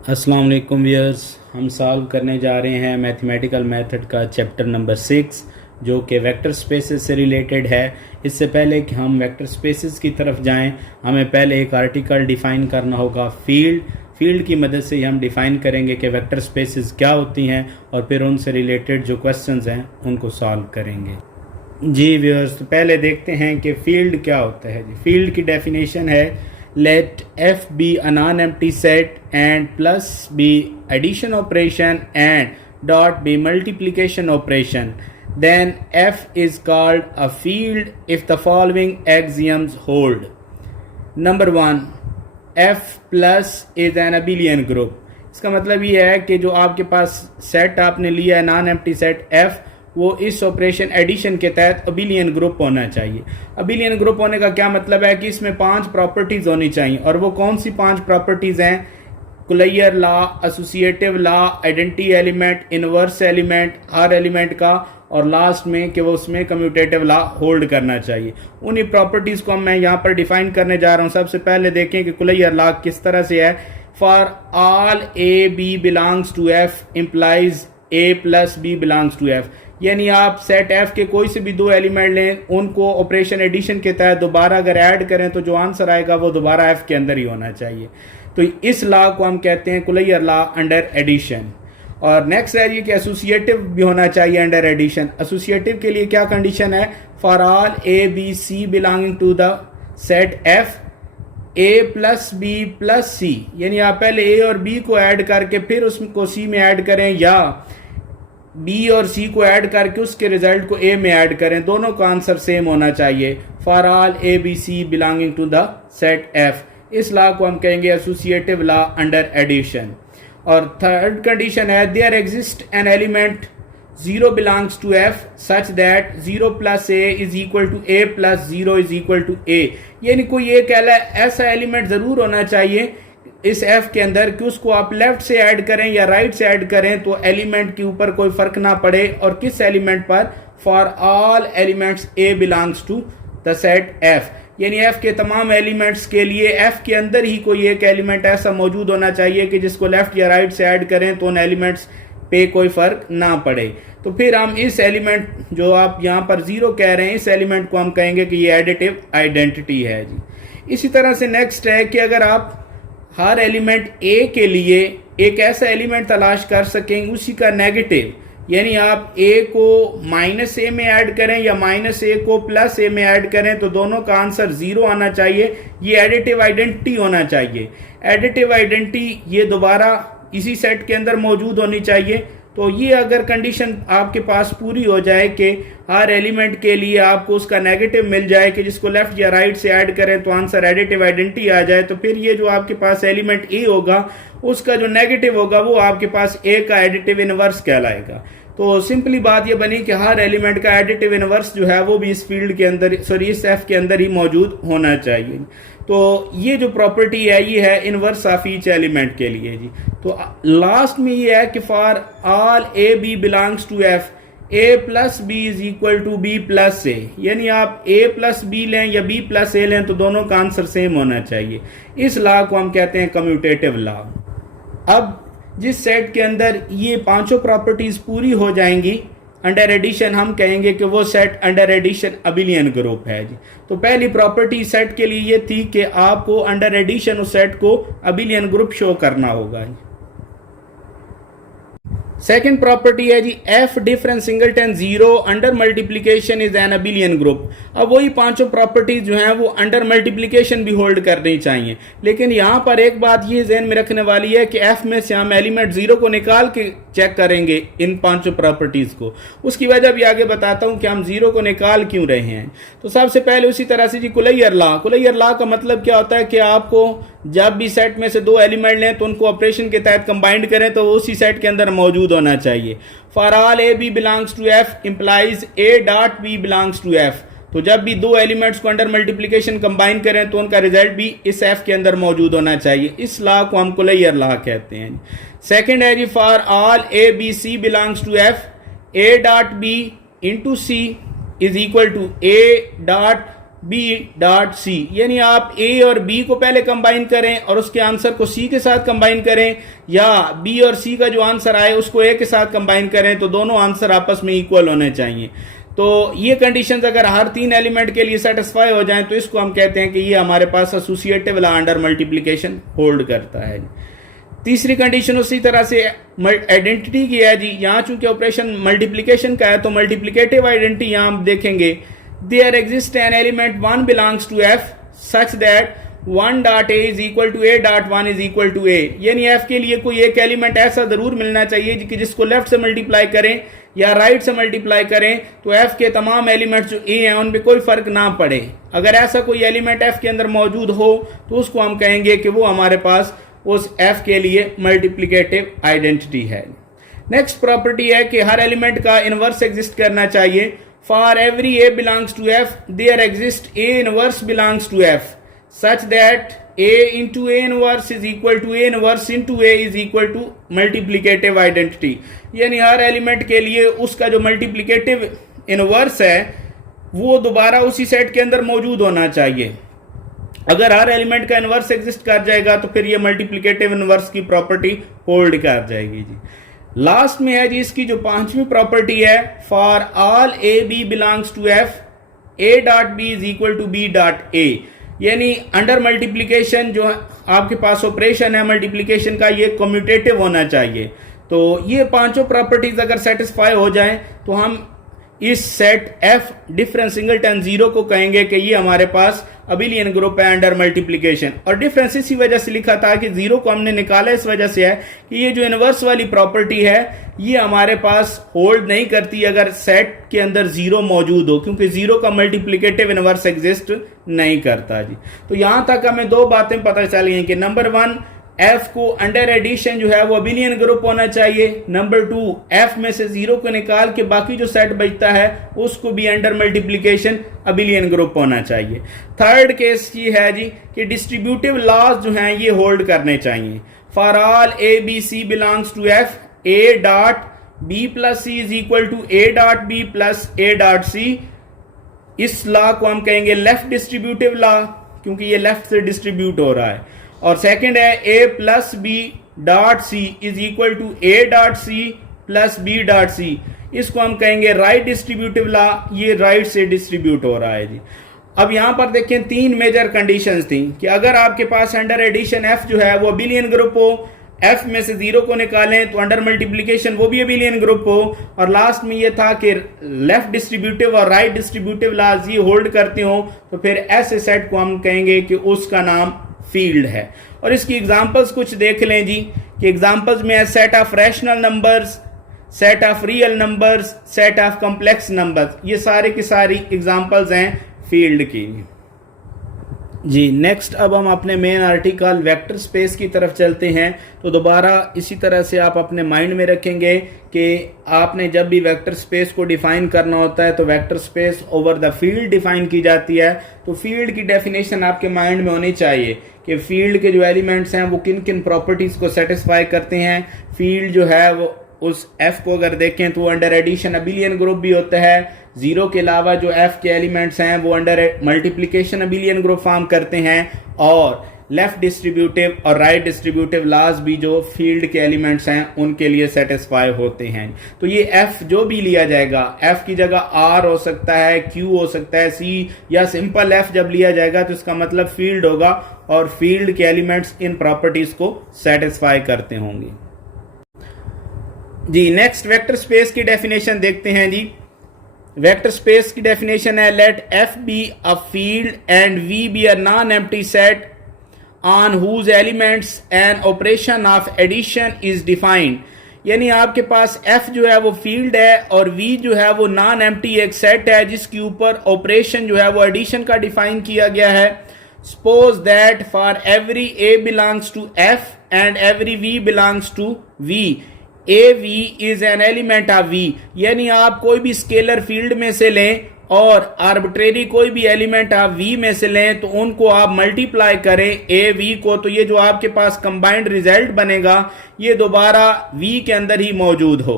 अस्सलाम वालेकुम व्यूअर्स, हम सॉल्व करने जा रहे हैं मैथमेटिकल मेथड का चैप्टर नंबर 6 जो कि वेक्टर स्पेसेस से रिलेटेड है। इससे पहले कि हम वेक्टर स्पेसेस की तरफ जाएं, हमें पहले एक आर्टिकल डिफ़ाइन करना होगा फील्ड की मदद से ही हम डिफ़ाइन करेंगे कि वेक्टर स्पेसेस क्या होती हैं और फिर उनसे रिलेटेड जो क्वेश्चंस हैं उनको सॉल्व करेंगे। जी व्यूअर्स, तो पहले देखते हैं कि फील्ड क्या होता है। जी, फील्ड की डेफिनेशन है let f be a non-empty set and plus be addition operation and dot be multiplication operation, then f is called a field if the following axioms hold. Number 1, f plus is an abelian group. इसका मतलब ये है कि जो आपके पास set आपने लिया है नॉन एम्प्टी सेट f, वो इस ऑपरेशन एडिशन के तहत अबिलियन ग्रुप होना चाहिए। अबिलियन ग्रुप होने का क्या मतलब है कि इसमें 5 प्रॉपर्टीज होनी चाहिए। और वो कौन सी 5 प्रॉपर्टीज हैं? Closure law, associative law, identity element, inverse element, हर एलिमेंट का, और लास्ट में कि वो उसमें कम्यूटेटिव लॉ होल्ड करना चाहिए। उन्हीं प्रॉपर्टीज को मैं यहाँ पर डिफाइन करने जा रहा हूँ। सबसे पहले देखें कि कुलैयर लॉ किस तरह से है। For all A B belongs to F implies A plus B belongs to F, यानी आप सेट एफ के कोई से भी 2 एलिमेंट लें, उनको ऑपरेशन एडिशन के तहत दोबारा अगर ऐड करें तो जो आंसर आएगा वो दोबारा एफ के अंदर ही होना चाहिए। तो इस लॉ को हम कहते हैं कुलैयर लॉ अंडर एडिशन। और नेक्स्ट है ये कि एसोसिएटिव भी होना चाहिए अंडर एडिशन। एसोसिएटिव के लिए क्या कंडीशन है? For all A b c belonging to the set F a plus b plus c, यानी आप पहले ए और बी को ऐड करके फिर उसको सी में ऐड करें, या बी और सी को ऐड करके उसके रिजल्ट को ए में ऐड करें, दोनों का आंसर सेम होना चाहिए। For all A b c belonging to the set F, इस लॉ को हम कहेंगे एसोसिएटिव लॉ अंडर एडिशन। और थर्ड कंडीशन है there exist an element 0 belongs to F such that 0 plus a is equal to a plus 0 is equal to a, यानी कोई एक ऐसा एलिमेंट जरूर होना चाहिए इस f के अंदर कि उसको आप लेफ्ट से ऐड करें या राइट से ऐड करें तो एलिमेंट के ऊपर कोई फर्क ना पड़े। और किस एलिमेंट पर? For all elements a belongs to the set f, यानी f के तमाम एलिमेंट्स के लिए f के अंदर ही कोई एक एलिमेंट ऐसा मौजूद होना चाहिए कि जिसको लेफ्ट या राइट से ऐड करें तो उन एलिमेंट्स पे कोई फर्क ना पड़े। तो फिर हम इस एलिमेंट जो आप यहाँ पर 0 कह रहे हैं, इस एलिमेंट को हम कहेंगे कि ये एडिटिव आइडेंटिटी है जी। इसी तरह से नेक्स्ट है कि अगर आप हर एलिमेंट ए के लिए एक ऐसा एलिमेंट तलाश कर सकें उसी का नेगेटिव, यानी आप ए को माइनस ए में ऐड करें या माइनस ए को प्लस ए में ऐड करें तो दोनों का आंसर 0 आना चाहिए। ये एडिटिव आइडेंटिटी होना चाहिए। एडिटिव आइडेंटिटी ये दोबारा इसी सेट के अंदर मौजूद होनी चाहिए। तो ये अगर कंडीशन आपके पास पूरी हो जाए कि हर एलिमेंट के लिए आपको उसका नेगेटिव मिल जाए कि जिसको लेफ्ट या राइट से ऐड करें तो आंसर एडिटिव आइडेंटिटी आ जाए, तो फिर ये जो आपके पास एलिमेंट ए होगा उसका जो नेगेटिव होगा वो आपके पास ए का एडिटिव इनवर्स कहलाएगा। तो सिंपली बात ये बनी कि हर एलिमेंट का एडिटिव इनवर्स जो है वो भी इस फील्ड के अंदर, इस एफ के अंदर ही मौजूद होना चाहिए। तो ये जो प्रॉपर्टी है ये है इनवर्स ऑफ ईच एलिमेंट के लिए जी। तो लास्ट में ये है कि for all A B belongs to F a plus b is equal to b plus a, यानी आप ए प्लस बी लें या बी प्लस ए लें तो दोनों का आंसर सेम होना चाहिए। इस लॉ को हम कहते हैं कम्यूटेटिव लॉ। अब जिस सेट के अंदर ये 5 प्रॉपर्टीज पूरी हो जाएंगी अंडर एडिशन, हम कहेंगे कि वो set under addition abelian group है जी। तो पहली प्रॉपर्टी सेट के लिए ये थी कि आपको अंडर एडिशन उस सेट को अबिलियन ग्रुप शो करना होगा। सेकेंड प्रॉपर्टी है जी F difference singleton 0 under multiplication is an abelian group. अब वही 5 प्रॉपर्टीज जो हैं वो अंडर मल्टीप्लीकेशन भी होल्ड करनी चाहिए, लेकिन यहाँ पर एक बात ये ध्यान में रखने वाली है कि एफ में से हम एलिमेंट 0 को निकाल के चेक करेंगे इन 5 प्रॉपर्टीज को। उसकी वजह भी आगे बताता हूँ कि हम 0 को निकाल क्यों रहे हैं। तो सबसे पहले उसी तरह से जी कुलैयर लॉ का मतलब क्या होता है कि आपको जब भी सेट में से 2 एलिमेंट लें तो उनको ऑपरेशन के तहत कंबाइंड करें तो उसी सेट के अंदर मौजूद होना चाहिए। For all A B belongs to F implies A dot B belongs to F, तो जब भी 2 एलिमेंट्स को अंडर मल्टीप्लिकेशन कंबाइन करें तो उनका रिजल्ट भी इस एफ के अंदर मौजूद होना चाहिए। इस लॉ को हम कुलैयर लॉ कहते हैं। सेकेंड है जी for all A b c belongs to F a dot b into c is equal to a dot b dot c, यानी आप ए और बी को पहले कंबाइन करें और उसके आंसर को सी के साथ कंबाइन करें, या बी और सी का जो आंसर आए उसको ए के साथ कंबाइन करें, तो दोनों आंसर आपस में इक्वल होने चाहिए। तो ये कंडीशंस अगर हर 3 एलिमेंट के लिए सेटिस्फाई हो जाएं तो इसको हम कहते हैं कि ये हमारे पास associative law under multiplication hold करता है। तीसरी कंडीशन उसी तरह से आइडेंटिटी की है जी। यहाँ चूंकि ऑपरेशन मल्टीप्लिकेशन का है तो मल्टीप्लिकेटिव आइडेंटिटी यहाँ हम देखेंगे, there exist an element 1 belongs to F such that 1 dot a is equal to a dot 1 is equal to a, यानी एफ के लिए कोई एक एलिमेंट ऐसा जरूर मिलना चाहिए कि जिसको लेफ्ट से मल्टीप्लाई करें या राइट से मल्टीप्लाई करें तो एफ के तमाम एलिमेंट जो ए हैं उनपे कोई फर्क ना पड़े। अगर ऐसा कोई एलिमेंट एफ के अंदर मौजूद हो तो उसको हम कहेंगे कि वो हमारे पास उस एफ के लिए मल्टीप्लिकेटिव आइडेंटिटी है। नेक्स्ट प्रॉपर्टी है कि हर एलिमेंट का इनवर्स एग्जिस्ट करना चाहिए। For every a belongs to F there exist a inverse belongs to F such that a into a inverse is equal to a inverse into a is equal to multiplicative identity, यानी हर element के लिए उसका जो multiplicative inverse है वो दोबारा उसी set के अंदर मौजूद होना चाहिए। अगर हर एलिमेंट का इनवर्स एग्जिस्ट कर जाएगा तो फिर ये मल्टीप्लिकेटिव इनवर्स की प्रॉपर्टी होल्ड कर जाएगी जी। लास्ट में है जी इसकी जो 5वीं प्रॉपर्टी है, for all A B belongs to F a dot b is equal to b dot a, यानी अंडर मल्टीप्लिकेशन जो आपके पास ऑपरेशन है मल्टीप्लिकेशन का ये कम्यूटेटिव होना चाहिए। तो ये 5 प्रॉपर्टीज अगर सेटिस्फाई हो जाएं तो हम इस set F difference singleton zero को कहेंगे कि ये हमारे पास अबिलियन ग्रुप है अंडर मल्टीप्लिकेशन। और डिफरेंस इसी वजह से लिखा था कि जीरो को हमने निकाला इस वजह से है कि ये जो इनवर्स वाली प्रॉपर्टी है ये हमारे पास होल्ड नहीं करती अगर सेट के अंदर जीरो मौजूद हो, क्योंकि जीरो का मल्टीप्लिकेटिव इनवर्स एग्जिस्ट नहीं करता जी। तो यहां तक हमें 2 बातें पता चली हैं कि नंबर 1 एफ को अंडर एडिशन जो है वो अबिलियन ग्रुप होना चाहिए, नंबर 2 एफ में से जीरो को निकाल के बाकी जो सेट बचता है उसको भी अंडर मल्टीप्लिकेशन अबिलियन ग्रुप होना चाहिए। थर्ड केस ये है जी कि डिस्ट्रीब्यूटिव लॉज जो हैं ये होल्ड करने चाहिए। For all A b c belongs to F a dot b plus c is equal to a dot b plus a dot c, इस लॉ को हम कहेंगे लेफ्ट डिस्ट्रीब्यूटिव लॉ क्योंकि ये लेफ्ट से डिस्ट्रीब्यूट हो रहा है। और सेकंड है a plus b dot c is equal to a dot c plus b dot c, इसको हम कहेंगे राइट डिस्ट्रीब्यूटिव लॉ, ये राइट से डिस्ट्रीब्यूट हो रहा है जी। अब यहां पर देखें 3 मेजर कंडीशंस थी कि अगर आपके पास अंडर एडिशन एफ जो है वो अबिलियन ग्रुप हो, एफ में से जीरो को निकालें तो अंडर मल्टीप्लिकेशन वो भी अबिलियन ग्रुप हो, और लास्ट में ये था कि लेफ्ट डिस्ट्रीब्यूटिव और राइट डिस्ट्रीब्यूटिव लॉज ये होल्ड करते हो, तो फिर ऐसे सेट को हम कहेंगे कि उसका नाम फील्ड है। और इसकी एग्जांपल्स कुछ देख लें जी कि एग्जांपल्स में है set of rational numbers, set of real numbers, set of complex numbers, ये सारे की सारी एग्जांपल्स हैं फील्ड की जी। नेक्स्ट अब हम अपने मेन आर्टिकल वेक्टर स्पेस की तरफ चलते हैं। तो दोबारा इसी तरह से आप अपने माइंड में रखेंगे कि आपने जब भी वेक्टर स्पेस को डिफाइन करना होता है तो vector space over the field define की जाती है। तो फील्ड की डेफिनेशन आपके माइंड में होनी चाहिए कि फील्ड के जो एलिमेंट्स हैं वो किन किन प्रॉपर्टीज को सेटिस्फाई करते हैं। फील्ड जो है वो उस एफ को अगर देखें तो अंडर एडिशन अबिलियन ग्रुप भी होता है। जीरो के अलावा जो एफ के एलिमेंट्स हैं वो under multiplication abelian group form करते हैं, और लेफ्ट डिस्ट्रीब्यूटिव और राइट डिस्ट्रीब्यूटिव लॉज भी जो फील्ड के एलिमेंट्स हैं उनके लिए सेटिस्फाई होते हैं। तो ये एफ जो भी लिया जाएगा, एफ की जगह आर हो सकता है, क्यू हो सकता है, सी, या सिंपल एफ जब लिया जाएगा तो इसका मतलब फील्ड होगा, और फील्ड के एलिमेंट्स इन प्रॉपर्टीज को सेटिस्फाई करते होंगे जी। नेक्स्ट वेक्टर स्पेस की डेफिनेशन देखते हैं जी। वेक्टर स्पेस की डेफिनेशन है let F be a field and V be a non empty set on whose elements and operation of addition is defined, यानी आपके पास एफ जो है वो फील्ड है और वी जो है वो नॉन एम्प्टी एक सेट है जिसके ऊपर ऑपरेशन जो है वो एडिशन का डिफाइन किया गया है। Suppose that for every a belongs to F and every v belongs to V, a v is an element of V, यानी आप कोई भी स्केलर फील्ड में से लें और आर्बिट्रेरी कोई भी एलिमेंट आप वी में से लें तो उनको आप मल्टीप्लाई करें ए वी को, तो ये जो आपके पास कंबाइंड रिजल्ट बनेगा ये दोबारा वी के अंदर ही मौजूद हो।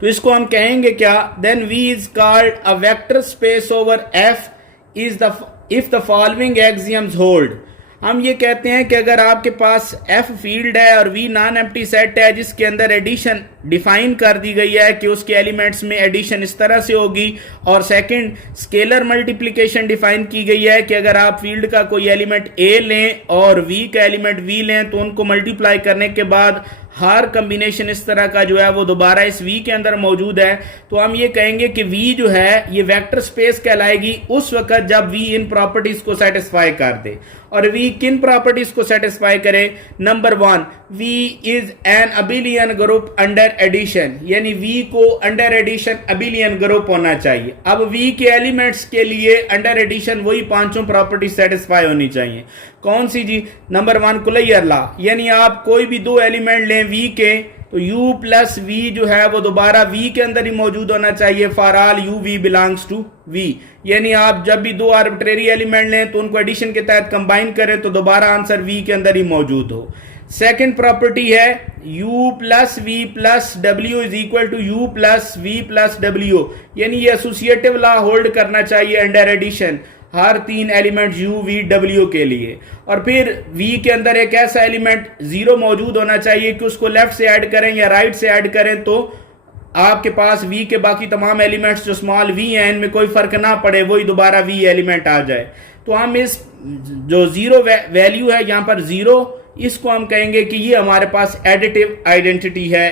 तो इसको हम कहेंगे क्या, then V is called a vector space over F is the if the following axioms hold. हम ये कहते हैं कि अगर आपके पास F फील्ड है और V नॉन एम्प्टी सेट है जिसके अंदर एडिशन डिफाइन कर दी गई है कि उसके एलिमेंट्स में एडिशन इस तरह से होगी, और सेकंड स्केलर मल्टीप्लिकेशन डिफाइन की गई है कि अगर आप फील्ड का कोई एलिमेंट A लें और V का एलिमेंट V लें तो उनको मल्टीप्लाई करने के बाद हर कॉम्बिनेशन इस तरह का जो है वो दोबारा इस V के अंदर मौजूद है, तो हम ये कहेंगे कि V जो है ये वेक्टर स्पेस कहलाएगी उस वक्त जब V इन प्रॉपर्टीज को सेटिस्फाई कर दे। और V किन प्रॉपर्टीज को सेटिस्फाई करे? Number 1, V is an abelian group under addition, यानी V को अंडर एडिशन अबिलियन ग्रुप होना चाहिए। अब V के एलिमेंट्स के लिए अंडर एडिशन वही पांचों प्रॉपर्टी सेटिस्फाई होनी चाहिए। कौन सी जी? नंबर 1 कुलैयर लॉ, यानी आप कोई भी दो एलिमेंट लें V के तो U प्लस V जो है वो दोबारा V के अंदर ही मौजूद होना चाहिए for all U V belongs to V। यानी आप जब भी दो आर्बिट्रेरी एलिमेंट लें तो उनको एडिशन के तहत कंबाइन करें तो दोबारा आंसर V के अंदर ही मौजूद हो। सेकेंड प्रॉपर्टी है U plus V plus W is equal to U plus V plus W, यानी ये एसोसिएटिव लॉ होल्ड करना चाहिए अंडर एडिशन हर तीन एलिमेंट U V W के लिए। और फिर V के अंदर एक ऐसा एलिमेंट 0 मौजूद होना चाहिए कि उसको लेफ्ट से ऐड करें या राइट से ऐड करें तो आपके पास V के बाकी तमाम एलिमेंट्स जो स्मॉल v हैं इनमें कोई फर्क ना पड़े, वही दोबारा V एलिमेंट आ जाए। तो हम इस जो 0 वैल्यू है यहाँ पर 0, इसको हम कहेंगे कि ये हमारे पास एडिटिव आइडेंटिटी है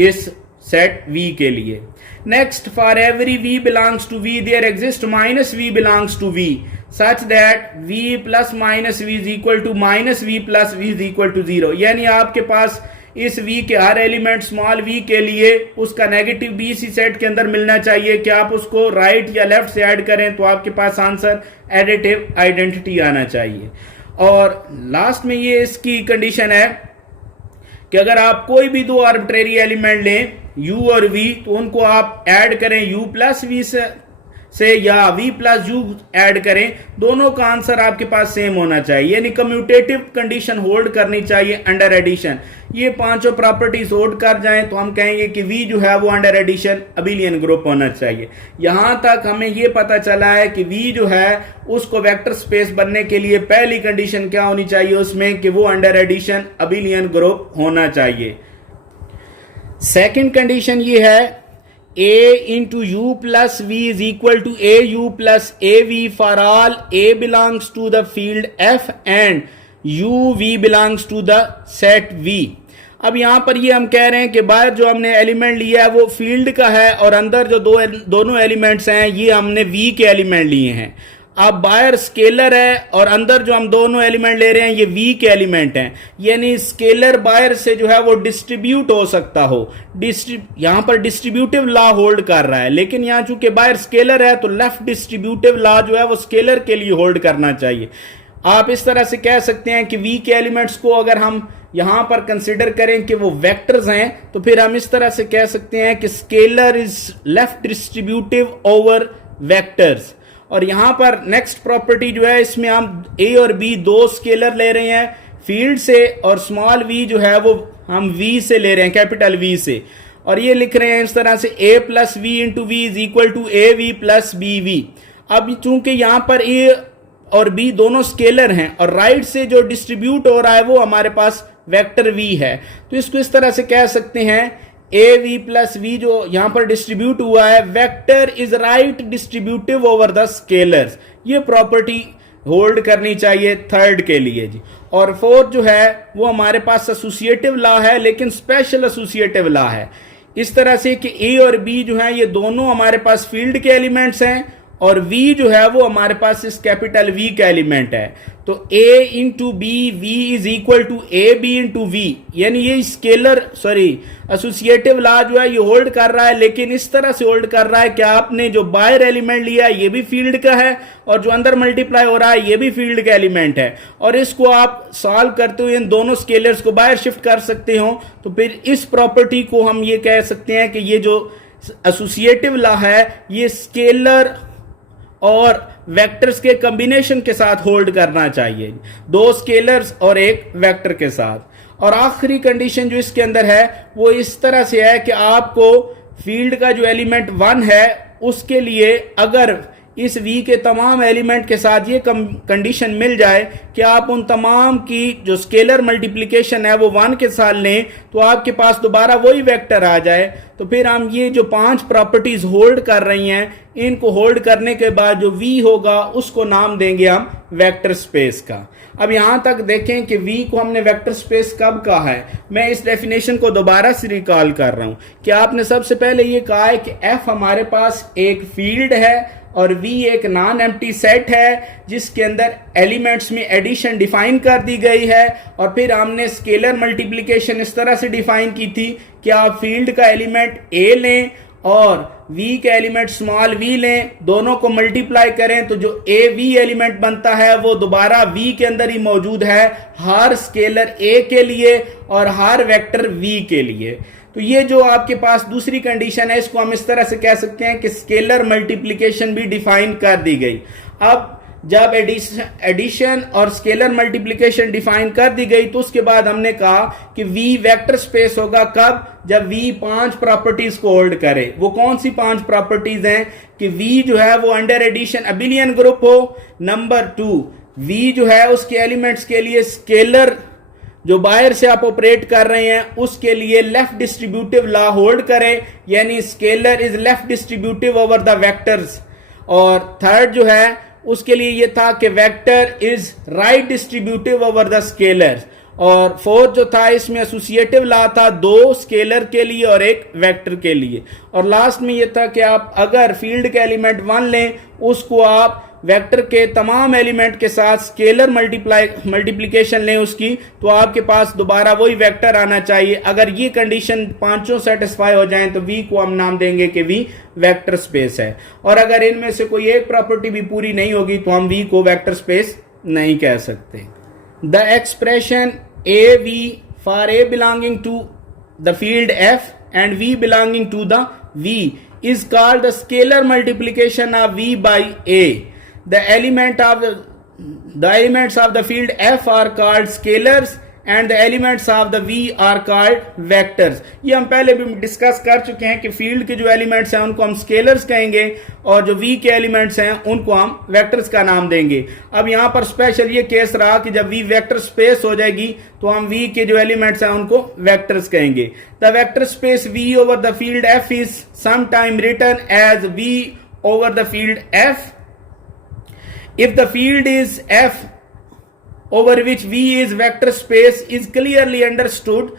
इस सेट V के लिए। Next, for every V belongs to V there exist minus V belongs to V such that V plus minus V is equal to minus V plus V is equal to 0, यानी आपके पास इस V के हर element small v के लिए उसका negative B इसी set के अंदर मिलना चाहिए कि आप उसको राइट या लेफ्ट से ऐड करें तो आपके पास आंसर एडिटिव आइडेंटिटी आना चाहिए। और लास्ट में ये इसकी कंडीशन है कि अगर आप कोई भी दो आर्बिट्रेरी एलिमेंट लें U और V तो उनको आप ऐड करें U प्लस V से या V प्लस U ऐड करें, दोनों का आंसर आपके पास सेम होना चाहिए, यानी कम्यूटेटिव कंडीशन होल्ड करनी चाहिए अंडर एडिशन। ये पांचों प्रॉपर्टीज होल्ड कर जाएं तो हम कहेंगे कि V जो है वो अंडर एडिशन अबिलियन ग्रुप होना चाहिए। यहां तक हमें ये पता चला है कि V जो है उसको वेक्टर स्पेस बनने के लिए पहली कंडीशन क्या होनी चाहिए उसमें कि वो अंडर एडिशन अबिलियन ग्रुप होना चाहिए। सेकेंड कंडीशन ये है A into U plus V is equal to AU plus AV for all A belongs to the field F and UV belongs to the set V। अब यहां पर ये हम कह रहे हैं कि बाहर जो हमने एलिमेंट लिया है वो फील्ड का है और अंदर जो दोनों एलिमेंट्स हैं ये हमने V के एलिमेंट लिए हैं। अब बाहर स्केलर है और अंदर जो हम दोनों एलिमेंट ले रहे हैं ये V के एलिमेंट हैं, यानी स्केलर बाहर से जो है वो डिस्ट्रीब्यूट हो सकता हो। यहां पर डिस्ट्रीब्यूटिव लॉ होल्ड कर रहा है, लेकिन यहां चूंकि बाहर स्केलर है तो लेफ्ट डिस्ट्रीब्यूटिव लॉ जो है वो स्केलर के लिए होल्ड करना चाहिए। आप इस तरह से कह सकते हैं कि V के एलिमेंट्स को अगर हम यहां पर कंसिडर करें कि वो वेक्टर्स हैं तो फिर हम इस तरह से कह सकते हैं कि scalar is left distributive over vectors. और यहां पर नेक्स्ट प्रॉपर्टी जो है इसमें हम A और B दो स्केलर ले रहे हैं फील्ड से और स्मॉल v जो है वो हम V से ले रहे हैं, कैपिटल V से, और ये लिख रहे हैं इस तरह से A plus V into V is equal to AV plus BV। अब चूंकि यहां पर A और B दोनों स्केलर हैं और राइट से जो डिस्ट्रीब्यूट हो रहा है वो हमारे पास वेक्टर V है, तो इसको इस तरह से कह सकते हैं AV प्लस V जो यहां पर डिस्ट्रीब्यूट हुआ है vector is right distributive over the scalars. ये प्रॉपर्टी होल्ड करनी चाहिए थर्ड के लिए जी। और फोर्थ जो है वो हमारे पास एसोसिएटिव लॉ है, लेकिन स्पेशल एसोसिएटिव लॉ है इस तरह से कि A और B जो है ये दोनों हमारे पास फील्ड के एलिमेंट्स हैं और V जो है वो हमारे पास इस कैपिटल V का एलिमेंट है। तो A into B V is equal to AB into V, यानी ये स्केलर एसोसिएटिव लॉ जो है ये होल्ड कर रहा है, लेकिन इस तरह से होल्ड कर रहा है कि आपने जो बाहर एलिमेंट लिया है ये भी फील्ड का है और जो अंदर मल्टीप्लाई हो रहा है ये भी फील्ड का एलिमेंट है, और इसको आप सॉल्व करते हुए इन दोनों स्केलर्स को बाहर शिफ्ट कर सकते हो। तो फिर इस प्रॉपर्टी को हम ये कह सकते हैं कि ये जो एसोसिएटिव लॉ है ये स्केलर और वेक्टर्स के कॉम्बिनेशन के साथ होल्ड करना चाहिए, दो स्केलर्स और एक वेक्टर के साथ। और आखिरी कंडीशन जो इसके अंदर है वो इस तरह से है कि आपको फील्ड का जो एलिमेंट 1 है उसके लिए अगर इस v के तमाम एलिमेंट के साथ ये कंडीशन मिल जाए कि आप उन तमाम की जो स्केलर मल्टीप्लिकेशन है वो 1 के साथ लें, तो आपके पास दोबारा वही वेक्टर आ जाए, तो फिर हम ये जो 5 प्रॉपर्टीज होल्ड कर रही हैं, इनको होल्ड करने के बाद जो v होगा उसको नाम देंगे हम वेक्टर स्पेस का। अब यहां तक देखें कि v को हमने वेक्टर स्पेस कब कहा है। मैं इस डेफिनेशन को दोबारा से रिकॉल कर रहा हूं कि आपने सबसे पहले ये कहा है कि f हमारे पास एक फील्ड है और v एक नॉन एम्प्टी सेट है जिसके अंदर एलिमेंट्स में एडिशन डिफाइन कर दी गई है, और फिर हमने स्केलर मल्टीप्लिकेशन इस तरह से डिफाइन की थी कि आप फील्ड का एलिमेंट a लें और v के एलिमेंट स्मॉल v लें, दोनों को मल्टीप्लाई करें तो जो a v एलिमेंट बनता है वो दोबारा v के अंदर ही मौजूद है हर स्केलर a के लिए और हर वेक्टर v के लिए। तो ये जो आपके पास दूसरी कंडीशन है, इसको हम इस तरह से कह सकते हैं कि स्केलर मल्टीप्लिकेशन भी डिफाइन कर दी गई। अब जब एडिशन और स्केलर मल्टीप्लिकेशन डिफाइन कर दी गई तो उसके बाद हमने कहा कि v वेक्टर स्पेस होगा कब, जब v 5 प्रॉपर्टीज को होल्ड करे। वो कौन सी 5 प्रॉपर्टीज हैं कि v जो है वो अंडर एडिशन अबिलियन ग्रुप हो, नंबर 2 v जो है उसके एलिमेंट्स के लिए स्केलर जो बाहर से आप ऑपरेट कर रहे हैं उसके लिए लेफ्ट डिस्ट्रीब्यूटिव लॉ होल्ड करें, यानी scalar is left distributive over the vectors, और थर्ड जो है उसके लिए ये था कि vector is right distributive over the scalar, और फोर्थ जो था इसमें एसोसिएटिव लॉ था 2 स्केलर के लिए और 1 वेक्टर के लिए, और लास्ट में ये था कि आप अगर फील्ड के एलिमेंट 1 लें उसको आप वेक्टर के तमाम एलिमेंट के साथ स्केलर मल्टीप्लिकेशन लें उसकी, तो आपके पास दोबारा वही वेक्टर आना चाहिए। अगर ये कंडीशन पांचों सेटिस्फाई हो जाएं तो v को हम नाम देंगे कि v वेक्टर स्पेस है, और अगर इनमें से कोई एक प्रॉपर्टी भी पूरी नहीं होगी तो हम v को वेक्टर स्पेस नहीं कह सकते। The expression a v for a belonging to the field f and v belonging to the v is called the scalar multiplication of v by a. The elements of the field f are called scalars and the elements of the v are called vectors. ये हम पहले भी discuss कर चुके हैं कि field के जो एलिमेंट्स हैं उनको हम स्केलर्स कहेंगे और जो v के एलिमेंट्स हैं उनको हम वेक्टर्स का नाम देंगे। अब यहाँ पर स्पेशल ये केस रहा कि जब v वेक्टर स्पेस हो जाएगी तो हम v के जो एलिमेंट्स हैं उनको वेक्टर्स कहेंगे। The vector space v over the field f is sometime written as v over the field f if the field is f over which v is vector space is clearly understood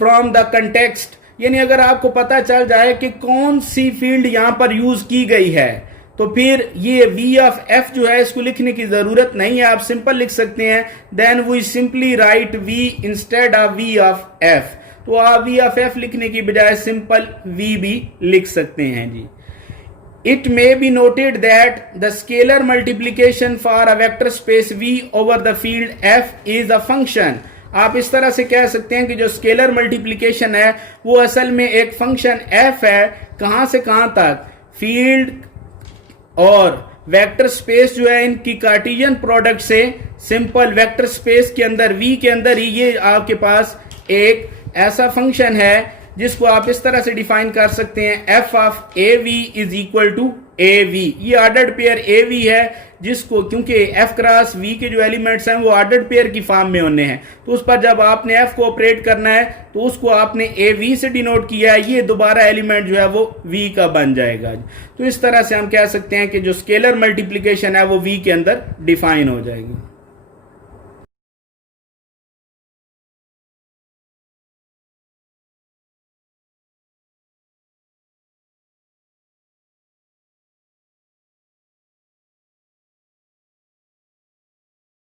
from the context, यानी अगर आपको पता चल जाए कि कौन सी field यहां पर यूज की गई है तो फिर ये v ऑफ f जो है इसको लिखने की जरूरत नहीं है, आप सिंपल लिख सकते हैं then we simply write v instead of v of f। तो आप v ऑफ f लिखने की बजाय सिंपल v भी लिख सकते हैं जी। It may be noted that the scalar multiplication for a vector space v over the field f is a function. आप इस तरह से कह सकते हैं कि जो स्केलर मल्टीप्लिकेशन है वो असल में एक फंक्शन f है, कहां से कहां तक, फील्ड और वेक्टर स्पेस जो है इनकी कार्टेशियन प्रोडक्ट से सिंपल वेक्टर स्पेस के अंदर v के अंदर ही ये आपके पास एक ऐसा फंक्शन है जिसको आप इस तरह से डिफाइन कर सकते हैं f of a v is equal to a v. ये ऑर्डर्ड पेयर ए वी है जिसको, क्योंकि f क्रॉस v के जो एलिमेंट्स हैं वो ऑर्डर्ड पेयर की फॉर्म में होने हैं, तो उस पर जब आपने f को ऑपरेट करना है तो उसको आपने ए वी से डिनोट किया है, ये दोबारा एलिमेंट जो है वो v का बन जाएगा। तो इस तरह से हम कह सकते हैं कि जो स्केलर मल्टीप्लिकेशन है वो v के अंदर डिफाइन हो जाएगी।